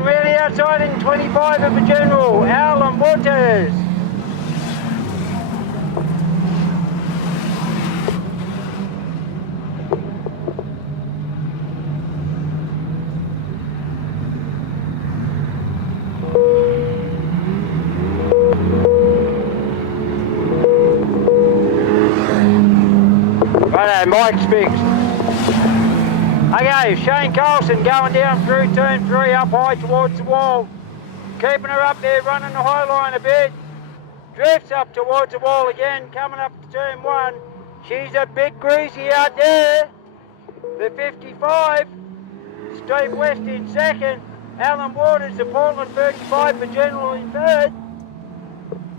Carlson really outside in 25 of the general, Alan Waters. Righto, Mike's fixed. Okay, Shane Carlson going down through turn 3 up high towards the wall. Keeping her up there, running the high line a bit. Drifts up towards the wall again, coming up to turn 1. She's a bit greasy out there. The 55. Steve West in second. Alan Waters, the Portland 35 for general in third.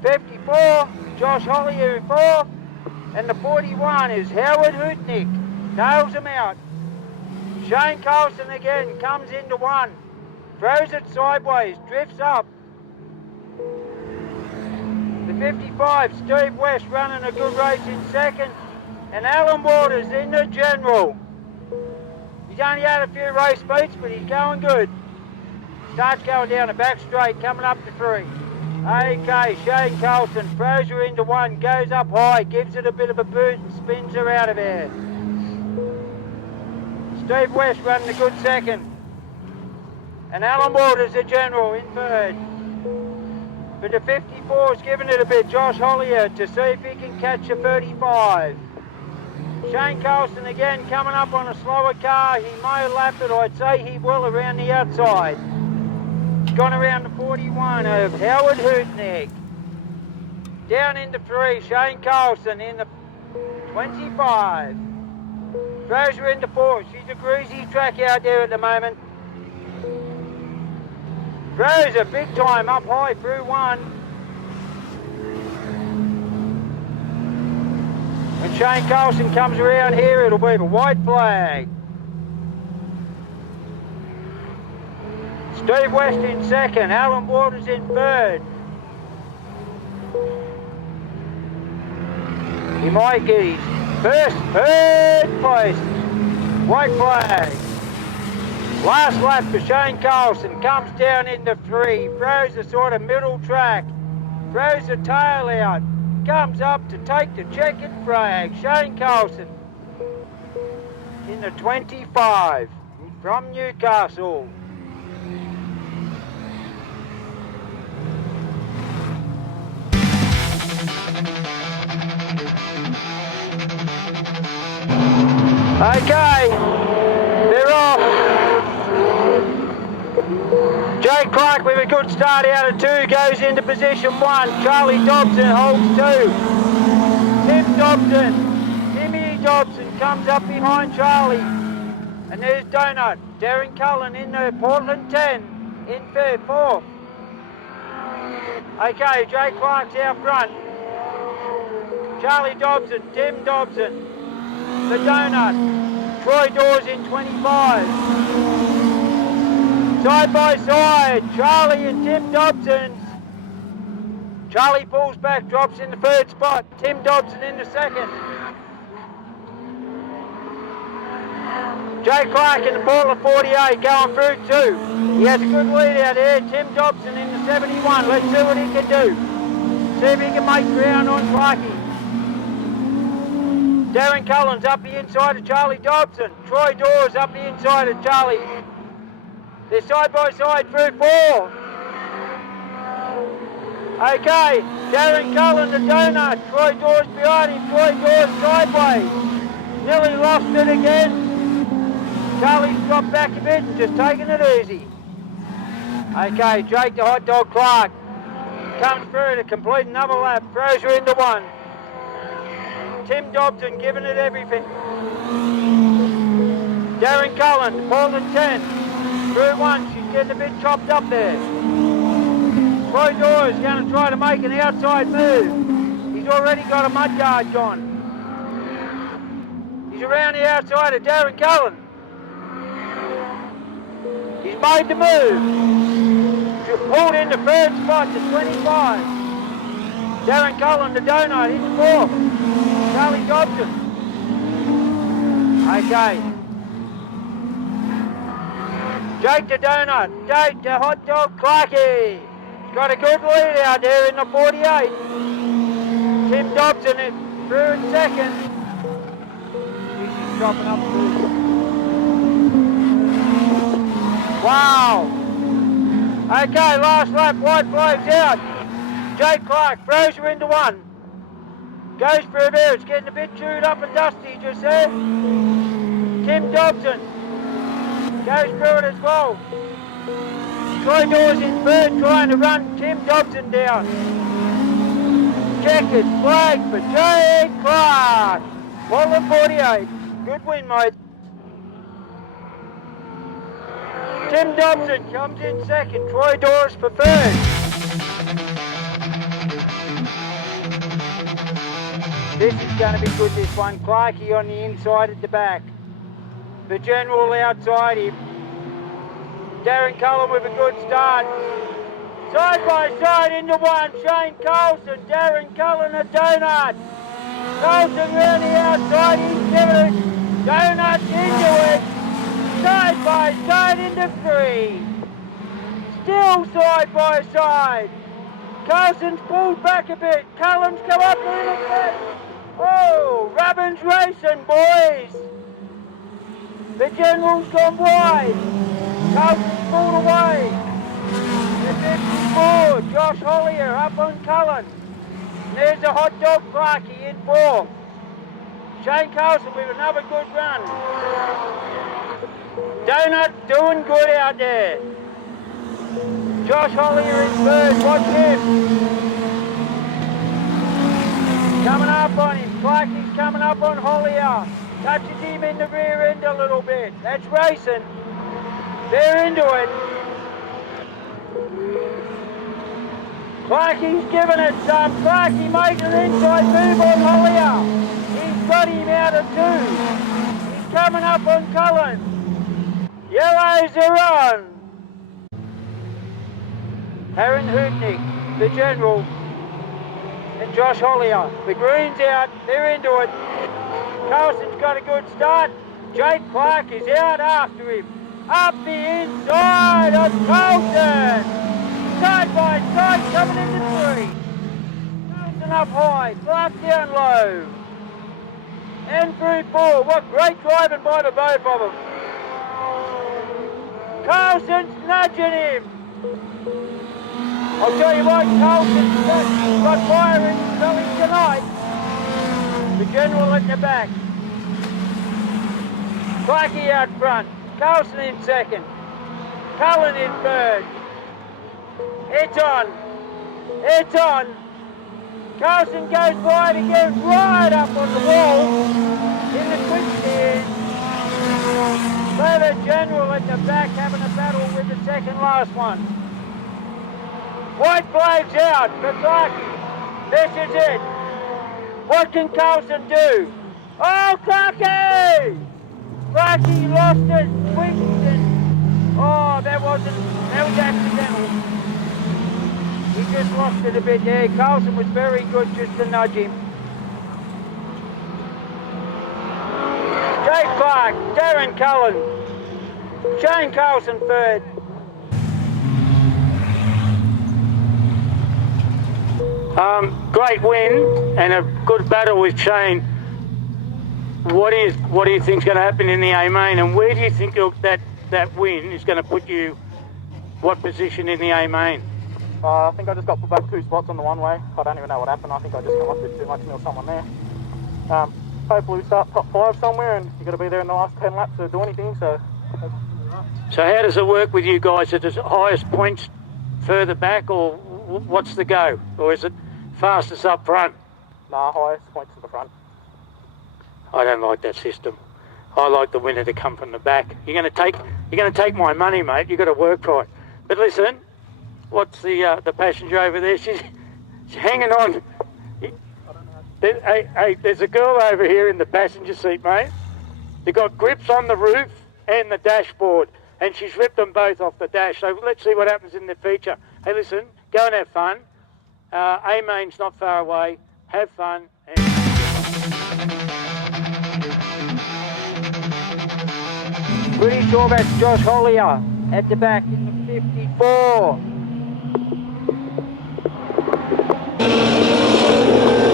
54, Josh Hollier in fourth. And the 41 is Howard Hutnick. Tails him out. Shane Carlson again comes into 1. Throws it sideways, drifts up. The 55, Steve West running a good race in second. And Alan Waters in the general. He's only had a few race beats, but he's going good. Starts going down the back straight, coming up to 3. Okay, Shane Carlson throws her into 1, goes up high, gives it a bit of a boot and spins her out of there. Steve West running a good second. And Alan Waters, the general, in third. But the 54 is giving it a bit, Josh Hollier, to see if he can catch a 35. Shane Carlson again coming up on a slower car. He may lap it, I'd say he will, around the outside. Gone around the 41 of Howard Hutnick. Down into 3, Shane Carlson in the 25. Throws her into 4. She's a greasy track out there at the moment. Throws her big time up high through 1. When Shane Carlson comes around here, it'll be the white flag. Steve West in second, Alan Waters in third. He might get his third place. White flag. Last lap for Shane Carlson, comes down into 3, throws the sort of middle track, throws the tail out, comes up to take the checkered flag. Shane Carlson in the 25 from Newcastle. Okay, they're off. Jake Clark with a good start out of 2 goes into position 1. Charlie Dobson holds 2. Timmy Dobson comes up behind Charlie. And there's Donut. Darren Cullen in the Portland 10 in 4th. Okay, Jake Clark's out front. Charlie Dobson, Tim Dobson. The Donut, Troy Dawes in 25. Side by side, Charlie and Tim Dobson. Charlie pulls back, drops in the 3rd spot. Tim Dobson in the 2nd. Jay Clark in the Portland 48 going through 2. He has a good lead out there. Tim Dobson in the 71. Let's see what he can do. See if he can make ground on Clarkie. Darren Cullen's up the inside of Charlie Dobson. Troy Dawes up the inside of Charlie. They're side by side through 4. Okay, Darren Cullen, the donut. Troy Dawes behind him. Troy Dawes sideways. Nearly lost it again. Charlie's dropped back a bit and just taking it easy. Okay, Jake the Hot Dog Clark comes through to complete another lap. Throws her into 1. Tim Dobson giving it everything. Darren Cullen, Portland 10, through 1. She's getting a bit chopped up there. Troy Dawes going to try to make an outside move. He's already got a mudguard on. He's around the outside of Darren Cullen. He's made the move. Pulled into 3rd spot to 25. Darren Cullen, the donut, into 4th. Charlie Dobson. Okay. Jake the Donut. Jake the Hot Dog Clarkie. He's got a good lead out there in the 48. Tim Dobson is through in second. He's dropping up through. Wow. Okay, last lap, white flags out. Jake Clark throws you into one. Goes through there, it's getting a bit chewed up and dusty just there. Tim Dobson goes through it as well. Troy Dawes in third, trying to run Tim Dobson down. Checkered flag for Jake Clark. Holden 48. Good win, mate. Tim Dobson comes in second. Troy Dawes for third. This is going to be good, this one. Clarkie on the inside at the back. The general outside him. Darren Cullen with a good start. Side by side into one. Shane Carlson, Darren Cullen a donut. Carlson round the outside, he's given it. Donut into it. Side by side into three. Still side by side. Carlson's pulled back a bit. Cullen's come up a little bit. Oh, Robbins racing, boys. The general's gone wide. Carlson's pulled away. The 54, Josh Hollier up on Cullen. And there's a Hot Dog Clarkie in fourth. Shane Carlson with another good run. Donut doing good out there. Josh Hollier in third, watch him. Coming up on him, Clarkie's coming up on Hollier. Touches him in the rear end a little bit. That's racing. They're into it. Clarkie's giving it some. Clarkie making an inside move on Hollier. He's got him out of two. He's coming up on Cullen. Yellows are on. Aaron Hootnick, the general, and Josh Hollier. The green's out. They're into it. Carlson's got a good start. Jake Clark is out after him. Up the inside of Carlson. Side by side coming into three. Carlson up high, Clark down low. And through four. What great driving by the both of them. Carlson's nudging him. I'll tell you what, Carlson's got fire in his belly tonight. The general at the back. Clarkie out front. Carlson in second. Cullen in third. It's on. It's on. Carlson goes wide again, right up on the wall. In the quick steers. The general at the back having a battle with the second last one. White flags out for Clarkie. This is it. What can Carlson do? Oh, Clarkie! Clarkie lost it quick. Oh, that was accidental. He just lost it a bit there. Carlson was very good just to nudge him. Jake Clark, Darren Cullen, Shane Carlson third. Great win and a good battle with Shane. What do you think's going to happen in the A main, and where do you think that win is going to put you? What position in the A main? I think I just got put back 2 spots on the one way. I don't even know what happened. I think I just come up a bit too much and there was someone there. Hopefully we start top 5 somewhere, and you've got to be there in the last 10 laps to do anything. So how does it work with you guys? Is it highest points further back, or what's the go? Or is it fastest up front? Nah, highest points to the front. I don't like that system. I like the winner to come from the back. You're going to take my money, mate. You've got to work for it. But listen, what's the passenger over there? She's hanging on. Hey, there's a girl over here in the passenger seat, mate. They've got grips on the roof and the dashboard, and she's ripped them both off the dash. So let's see what happens in the feature. Hey, listen, go and have fun. A-main's not far away. Have fun. Pretty sure that's Josh Hollier At the back in the 54.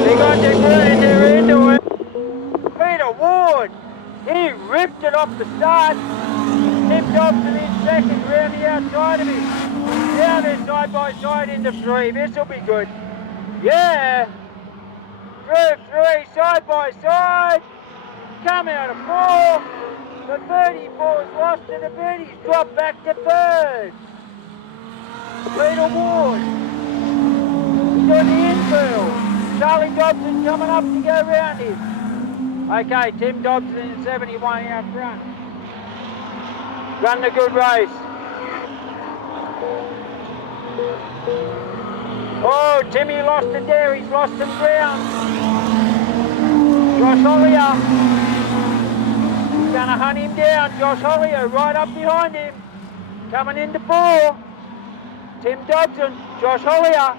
They got the green, they're into it. Peter Ward, he ripped it off the start. Tim Dobson in second, round the outside of him. Down there side by side into 3. This will be good. Yeah. Through 3, side by side. Come out of 4. The 34's lost it a bit. He's dropped back to 3rd. Peter Ward. He's on the infield. Charlie Dobson coming up to go round him. Okay, Tim Dobson in 71 out front. Run a good race. Oh, Timmy lost it there. He's lost some ground. Josh Hollier. He's going to hunt him down. Josh Hollier right up behind him. Coming into 4. Tim Dobson. Josh Hollier.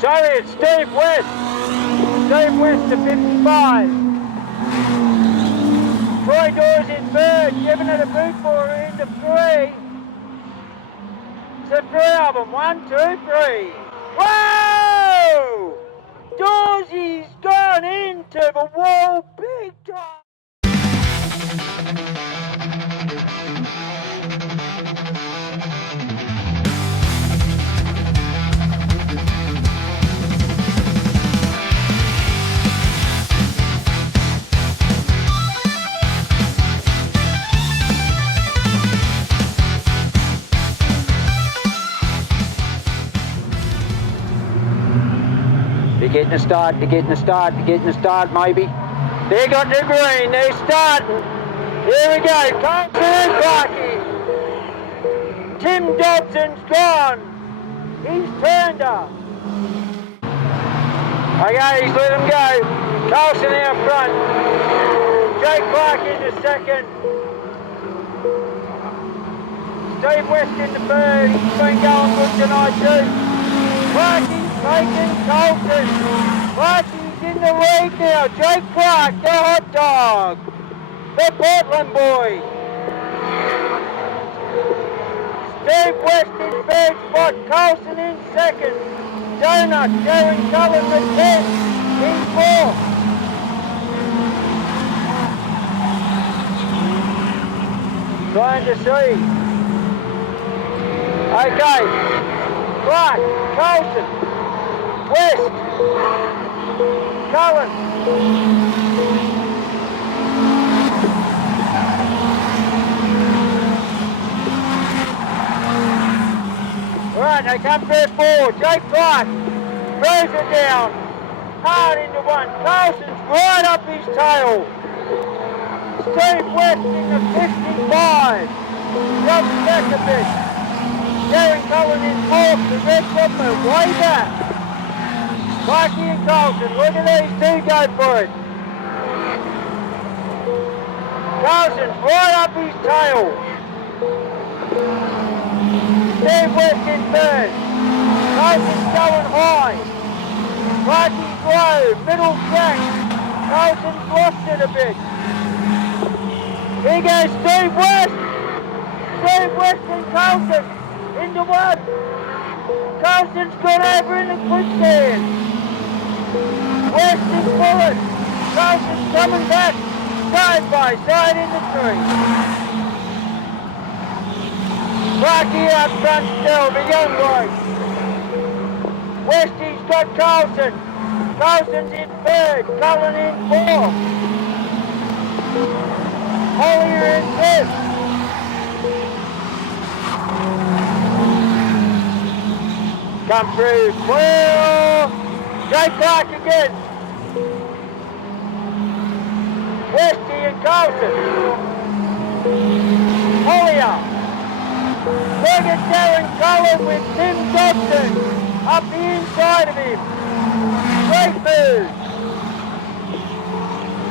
Sorry, it's Steve West. Steve West to 55. Troy Dawes in 3rd, giving it a boot for her into 3. So 3 of them. 1, 2, 3. Whoa! Dawsey's gone into the wall big time. They're getting a start, they're getting a start, they're getting a start maybe. They got the green, they're starting. Here we go, Colton Clarkey. Tim Dobson's gone. He's turned up. Okay, he's let him go. Carlson out front. Jake Clark into 2nd. Steve West into 3rd. He's been going good tonight too. Clarkey taking Colton. Clarkey's in the lead now. Jake Clark, the hot dog. The Portland boy. Steve West in 3rd spot. Colson in 2nd. Donut, Darren Cullen with 10. In 4th. Trying to see. Okay. Clark, Colson. West, Cullen. Right, they come through 4. Jake Clark throws it down. Hard into 1. Carlson's right up his tail. Steve West in the 55. Drops back a bit. Darren Cullen in 4th. The rest of them are way back. Clarkey and Carlson, look at these 2 go for it. Carlson's right up his tail. Steve West in 3rd. Carlson's going high. Clarkey's low, middle track. Carlson's lost it a bit. Here goes Steve West. Steve West and Carlson into 1. Carlson's got over in the quicksand. West is forward. Carlson's coming back. Side by side into 3. Clarkey out front still, the young boy. Westy's got Carlson. Carlson's in 3rd. Cullen in 4th. Hollier in 5th. Come through, clear. Jake Clark again. Westy and Carlson. Hollier. Look at Darren Cullen with Tim Dobson up the inside of him. Great move.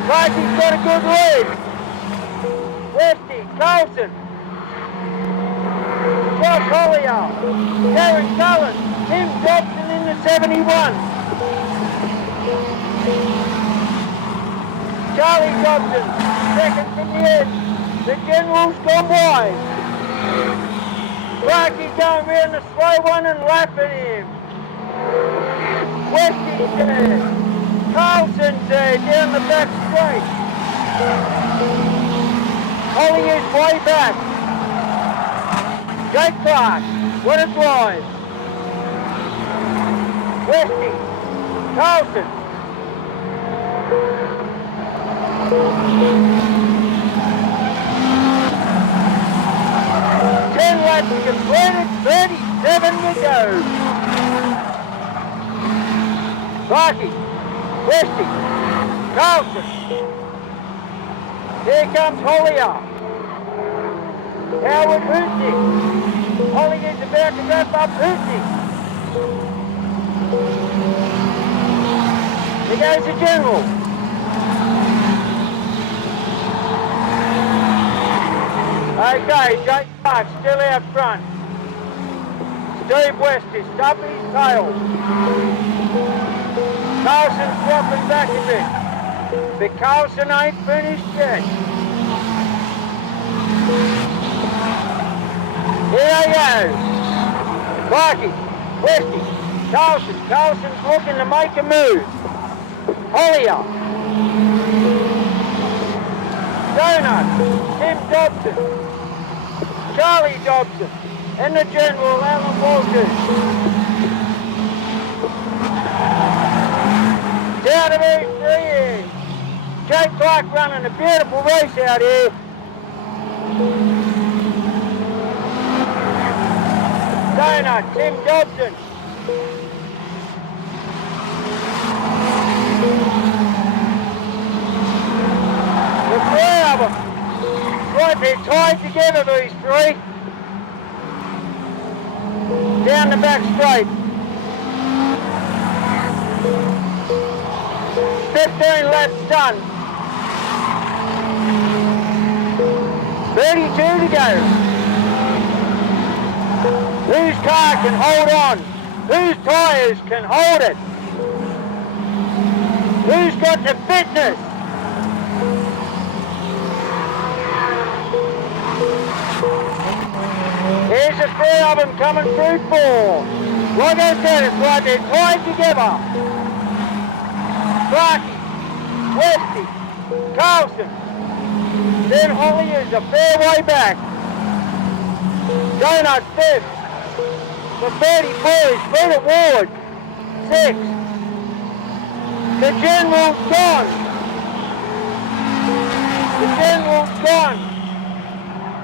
Clarkey's got a good lead. Westy, Carlson. Josh Hollier. Darren Cullen. Tim Dobson in the 71. Charlie Dobson, second from the end. The General's gone wide. Clarkie's going round the slow one and lapping him. Westy's there. Carlson's there down the back straight. Collier's way back. Jake Clark, what a drive. Westy, Carlson. 10 laps completed, 37 to go. Clarkie, Westy, Carlson. Here comes Hollier. Howard Hootnick. Hollier's about to wrap up Hootnick. There goes the General. Okay, Jake Clark still out front. Steve West is stubbing his tail. Carlson's dropping back a bit. But Carlson ain't finished yet. Here they go. Clarkie, Westy, Carlson. Carlson's looking to make a move. Hollier. Donut, Tim Dobson. Charlie Dobson. And the General, Alan Walters. Down to these three here. Jake Clark running a beautiful race out here. Donut, Tim Dobson. The three of them. Right, they're tied together, these three. Down the back straight. 15 laps done. 32 to go. Whose car can hold on? Whose tyres can hold it? Who's got the fitness? Here's the three of them coming through four. Like I said, it's like they're tied together. Clarkie, Westy, Carlson. Then Hollier's a fair way back. Donut fifth. The 34 is Peter Ward. 6. The General's gone. The General's gone.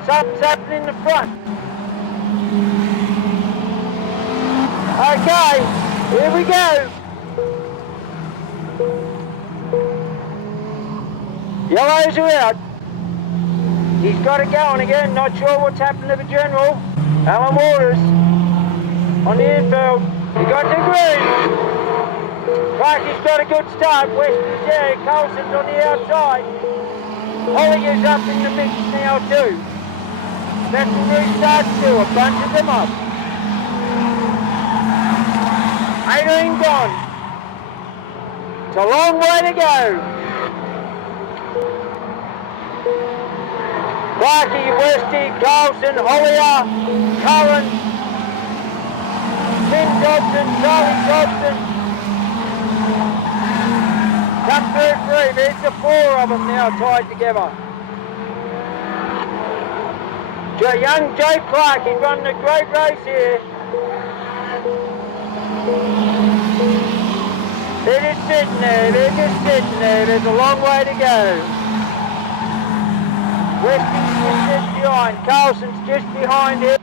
Something's happening in the front. Okay, here we go. Yellows are out. He's got it going again. Not sure what's happened to the General. Alan Waters on the infield. He got the green. Clarkie's got a good start. Westy's there. Carlson's on the outside. Hollier's up in the mix now too. That's the restart too. A bunch of them up. 18 gone. It's a long way to go. Clarkie, Westy, Carlson, Hollier, Cullen, Tim Dobson, Charlie Dobson. Come through three. There's the four of them now tied together. Young Jake Clark, he's running a great race here. They're just sitting there, there's a long way to go. Westy's just behind, Carlson's just behind him.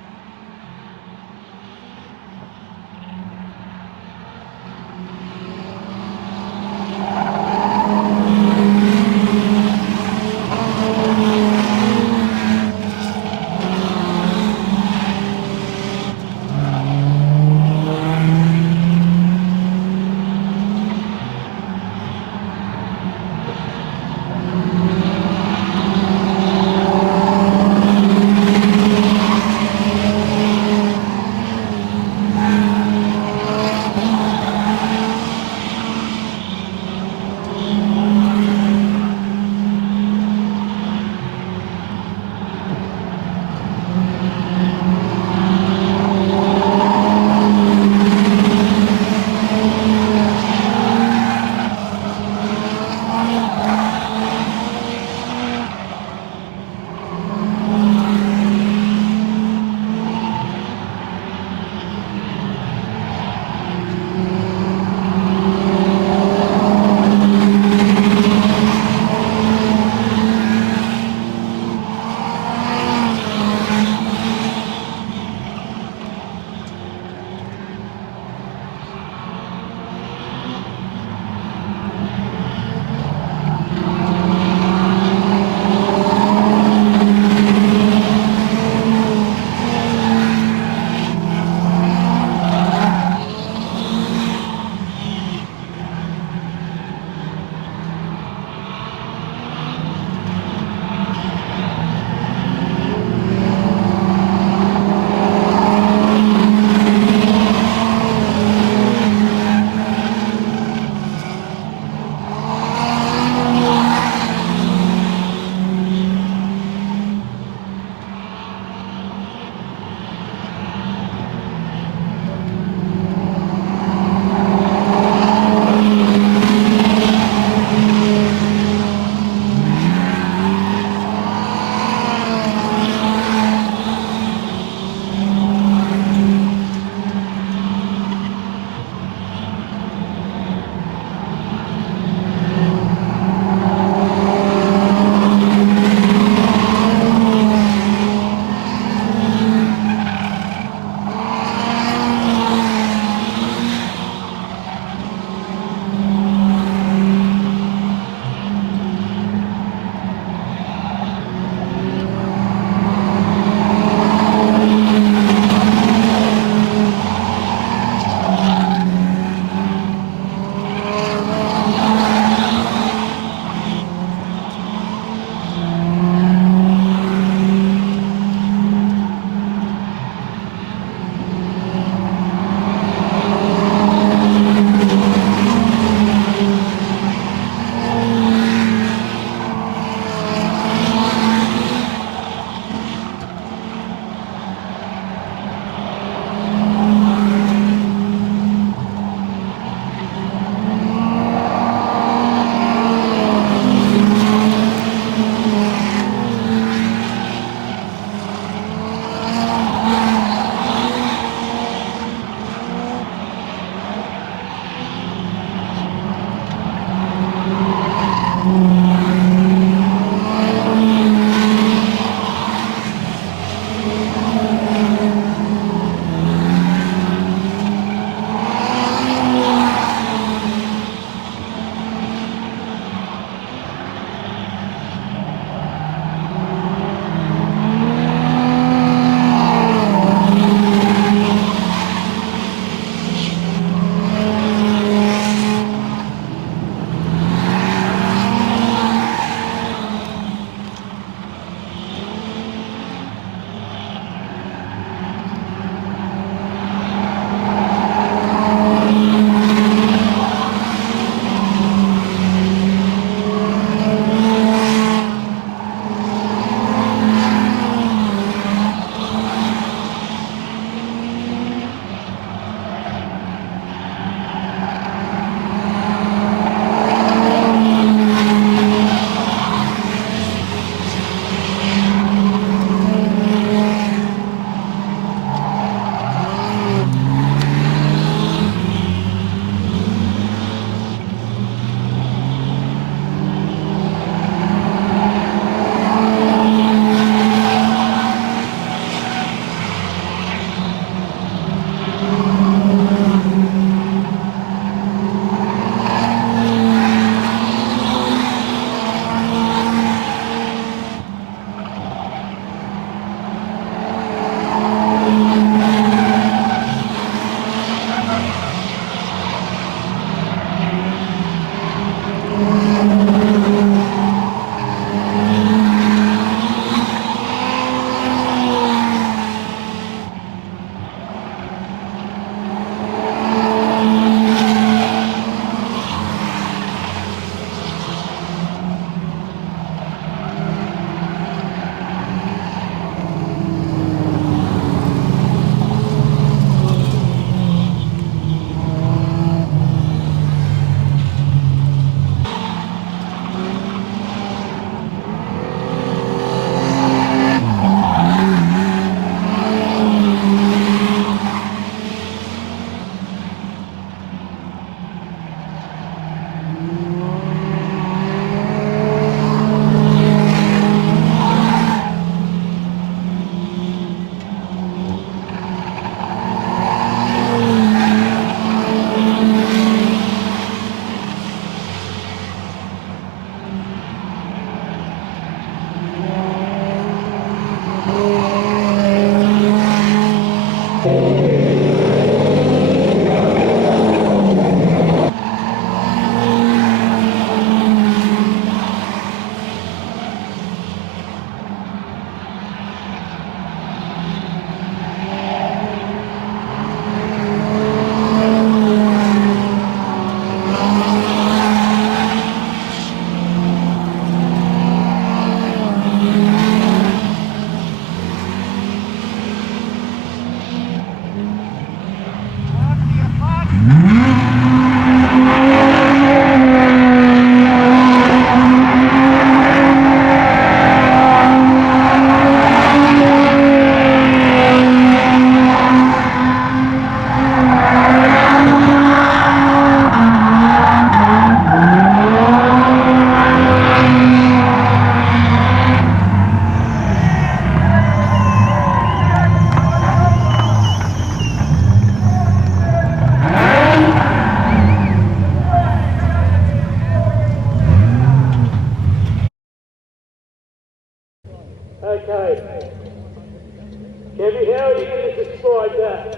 Kevin, how are you going to describe that?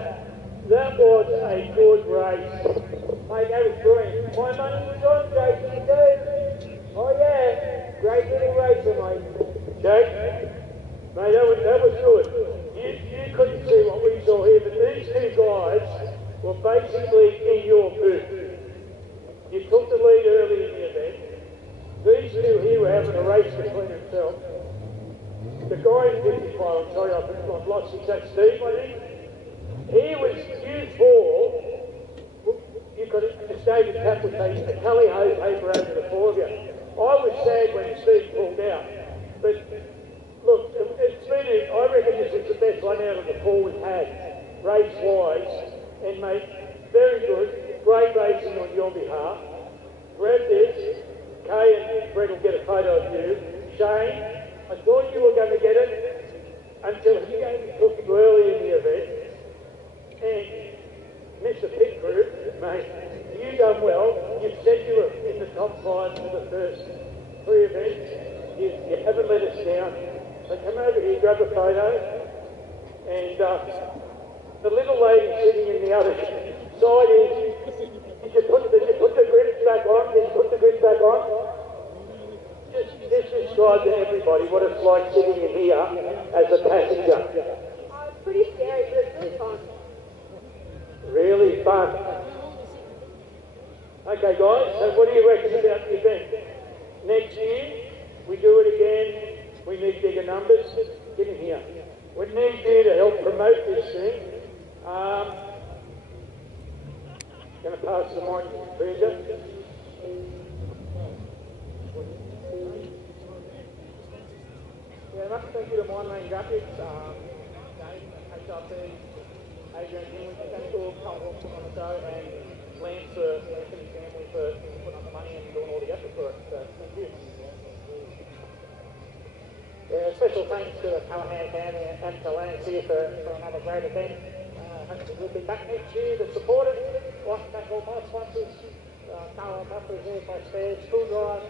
That was a good race. Mate, that was brilliant. My money was on JC too. Oh yeah, great little racer, mate. Jake, mate, that was good. You couldn't see what we saw here, but these two guys were basically in your booth. You took the lead early in the event. These two here were having a race between themselves. The guy in 55, I'm sorry, I've lost his name, Steve, I think. He was U4. You could have stayed in tap with the tally-ho paper over the four of you. I was sad when Steve pulled out. But look, it's been, I reckon this is the best one out of the four we've had, race-wise. And mate, very good, great racing on your behalf. Grab this. Kay and Brett will get a photo of you. Shane, I thought you were going to get it until he took you early in the event. And Mr. Pit Group, mate, you done well. You said you were in the top 5 for the first 3 events. You haven't let us down. So come over here, grab a photo. And the little lady sitting in the other side is, did you put the grips back on? Did you put the grips back on? Just describe to everybody what it's like sitting in here as a passenger. It's pretty scary, but it's really fun. Really fun. Okay guys, so what do you reckon about the event? Next year, we do it again, we need bigger numbers. Get in here. We need you to help promote this thing. Going to pass the mic to Fraser. Yeah, massive thank you to Mine Lane Graphics, Dave, HRP, Adrian Hinley, Mechanical, Cullen Bullen on the show, and Lance and his family for putting up the money and doing all the effort for it. So thank you. Yeah, special thanks to the Callaghan family and to Lance here for another great event. Hopefully we'll be back next year to support it. Like to thank all my sponsors, Carl Buffers, Airfly Spares, Full Drive,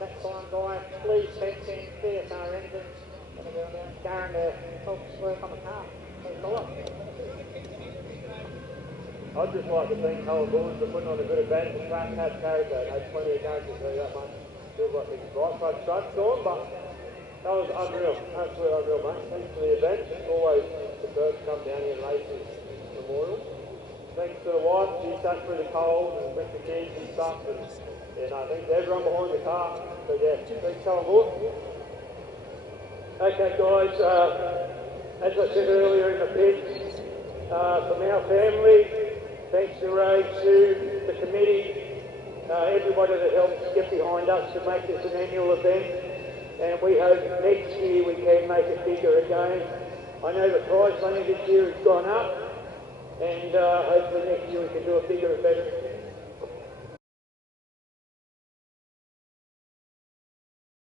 that fine guy, Lee's Fencing, DSR Engines, and everyone down Darren to help us work on the car. Thanks a lot. I'd just like to thank Cullen Bullen for putting on a good event. The track has carried that. There's plenty of cars to do that much. Feels like it's right side truck storm, but that was unreal. Absolutely unreal, mate. Thanks for the event. It's always superb to come down here and race this Memorial. Thanks to the wife, she sat through the cold and with the kids and stuff. And I think everyone behind the car. So yeah, thanks Cullen Bullen. Okay guys, as I said earlier in the pits, from our family, thanks to Ray, Sue, the committee, everybody that helps get behind us to make this an annual event. And we hope next year we can make it bigger again. I know the prize money this year has gone up, and hopefully next year we can do a bigger event